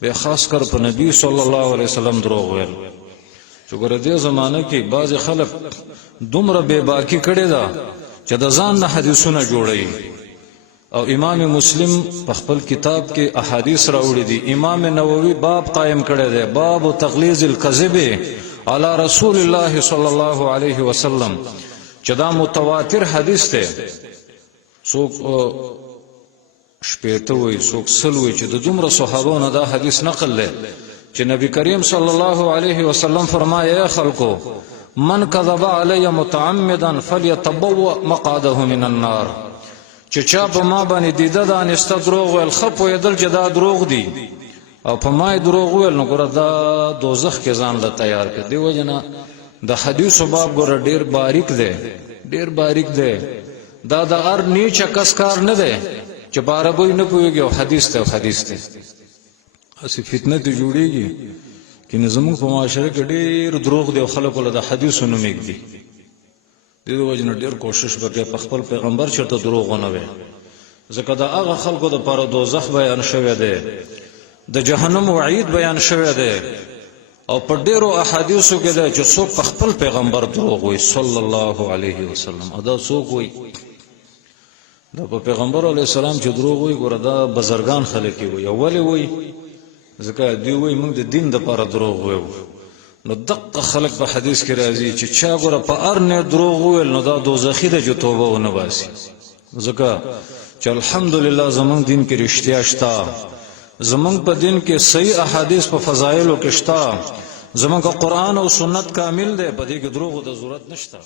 به خاص کر په نبی صلی الله علیه وسلم دروغ ویل. چې ګوره دې زمانه کې بعض خلک دومره بے باکی کړي دا چې د ځان نه حدیثونه جوړي. او امام مسلم په خپل کتاب کې احادیث راوړي دي. امام نووي باب قائم کړی دی، باب تغلیظ الکذب علی رسول الله صلی الله علیه وسلم، چې دا متواتر حدیث دی. څوک شپېته وي، څوک سل وي چې د دومره صحابو نه دا حدیث نقل دی چې نبی کریم صلی الله علیه وسلم فرمایي: اے خلکو، من کذب علی متعمدا فلیتبوأ مقعده من النار. چې چا په ما باندې دیده دانسته دروغ ویل، ښه پوهېدل چې دا دروغ دي او په ما یې دروغ ویل، نو ګوره دا دوزخ کې ځان له تیار کړ. دې وجه نه د حدیثو باب ګوره ډېر باریک دی، ډېر باریک دی. دا د هر نیچه کس کار نه دی چې په عربۍ نه پوهېږي او حدیث ته حدیث دی. هسې فتنه ته جوړېږي چې زموږ په معاشره کې ډېر دروغ دی او خلکو له د حدیثو نوم ایږدي. د دې وجه نه ډېر کوشش وکړئ په خپل پیغمبر چېرته دروغ ونه وایي، ځکه د هغه خلکو دپاره دوزخ بیان شوی دی، د جهنم وعید بیان شوی دی، او په ډېرو احادیثو کې دی چې څوک په خپل پیغمبر دروغ وایي صلی الله علیه وسلم. او دا څوک وایي؟ دا په پیغمبر علیه السلام چې دروغ وایي، ګوره دا بزرګان خلک یې وایي. او ولې وایي؟ ځکه دوی وایي موږ د دین دپاره دروغ وایو. نو دقه خلق په حدیث کې راځي چې چا ګوره په هر نه دروغ وویل نو دا دوزخي ده چې توبه ونه باسي. ځکه چې الحمدلله زمونږ دین کې رښتیا شته، زمونږ په دین کې صحیح احادیث په فضایلو کې شته، زمونږ قرآن او سنت کامل دی، په دې کې دروغو د ضرورت نشته.